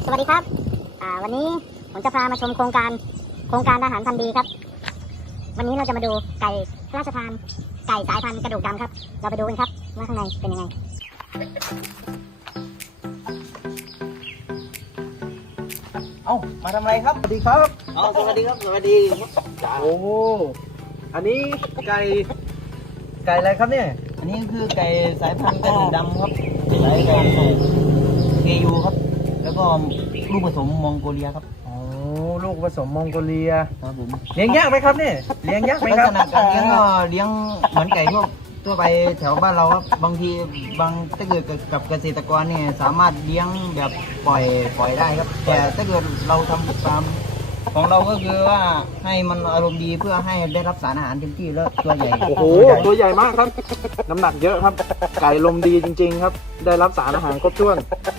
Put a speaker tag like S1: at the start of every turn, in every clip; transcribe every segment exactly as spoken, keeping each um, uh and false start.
S1: วัสดีครับอ่าวันนี้ผมจะพามาชมโครงการโครงการอาหารพันธุ์ดีครับวันนี้เราจะมาดูไก่พระราชทานไก่สายพันธุ์กระดูกดำครับเราไปดูกันครับว่าข้างในเป็นยังไง
S2: เอ้ามาทำอะไรครับสวัสดีครับอ๋อสวัสดีครับสวัสดีโอ้อันนี้ไก่ไก่อะไรครับเนี่ยอันนี้คือไก่สายพันธุ์กระดูกดำครับสายไก่เกยูครับแล้วก็ลูกผสมมองโกเลียครับ
S3: โอ้ลูกผสมมองโกเลีย
S2: ครับผม
S3: เลี้ยงยากไหมครับเนี่ยเลี้ยงยากไหมครับ
S2: ลักษณะการเลี้ยงก็เลี้ยงเหมือนไก่ทั่วทั่วไปแถวบ้านเราครับบางทีบางถ้าเกิดกับเกษตรกรเนี่ยสามารถเลี้ยงแบบปล่อยปล่อยได้ครับแต่ถ้าเกิดเราทำตามของเราก็คือว่าให้มันอารมณ์ดีเพื่อให้ได้รับสารอาหารเต็มที่แล้วตัวใหญ่
S3: โอ้โหตัวใหญ่มากครับน้ำหนักเยอะครับไก่ลมดีจริงๆครับได้รับสารอาหารครบถ้วน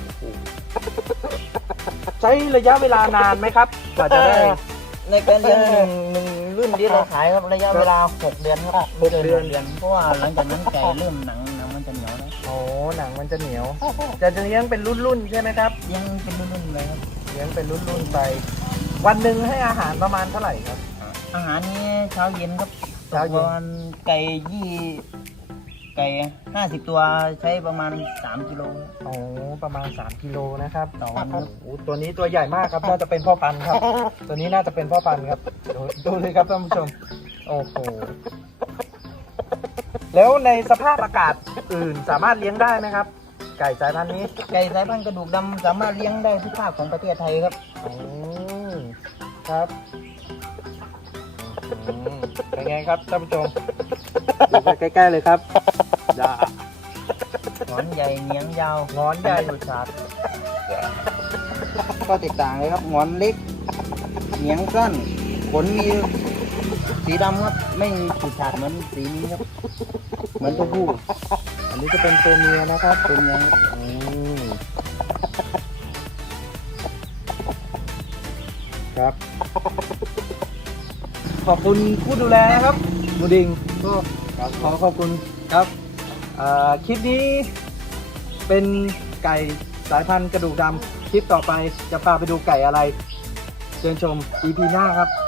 S3: ใช้ระยะเวลานานไหมครับกว่าจะได้
S2: ในการเลี้ยงหนึ่งหนึ่งรุ่นที่เราขายครับระยะเวลาหกเดือนครับ
S3: หกเดือน
S2: เดือนเพราะว่าหลังจากนั้นไก่เริ่มหนังหนังมันจะเหนียวแล้ว
S3: โอ้หนังมันจะเหนียวจะเลี้ยงเป็นรุ่นๆใช่ไหมครับ
S2: เลี้ยงเป็นรุ่นๆเลยครับ
S3: เลี้ยงเป็นรุ่นๆไปวันหนึ่งให้อาหารประมาณเท่าไหร่ครับ
S2: อาหารนี้เช้าเย็นครับ
S3: เช้าเย็น
S2: ประมาณไก่ยี่ไก่ห้าสิบตัวใช้ประมาณสามกิโล
S3: โอ้ประมาณสามกิโลนะครับ
S2: ต่อวันครับ
S3: โอ้ตัวนี้ตัวใหญ่มากครับน่าจะเป็นพ่อพันธุ์ครับตัวนี้น่าจะเป็นพ่อพันธุ์ครับดูดูเลยครับท่านผู้ชมโอ้โหแล้วในสภาพอากาศอื่นสามารถเลี้ยงได้ไหมครับไก่สายพันธุ์นี้
S2: ไก่สายพันธุ์กระดูกดำสามารถเลี้ยงได้ทุกภาคของประเทศไทยครับ
S3: อืมครับเป็นไงครับท่านผู้ชมดูใกล้ๆเลยครับด่าง
S2: อนใหญ่เหนียงยาว
S3: งอนใหญ่
S2: รสชาติก็แตกต่างเลยครับงอนเล็กเหนียงสั้นขนมีสีดำครับไม่ฉูดฉาดเหมือนสีนี้ครับเหมือนตัวผู้
S3: อันนี้จะเป็นตัวเมียนะครับ
S2: เป็นเมียครับ
S3: ครับขอบคุณผู้ดูแลนะครับมูดิงก็ขอขอบคุณครับคลิปนี้เป็นไก่สายพันธุ์กระดูกดำคลิปต่อไปจะพาไปดูไก่อะไรเชิญชม อี พี หน้าครับ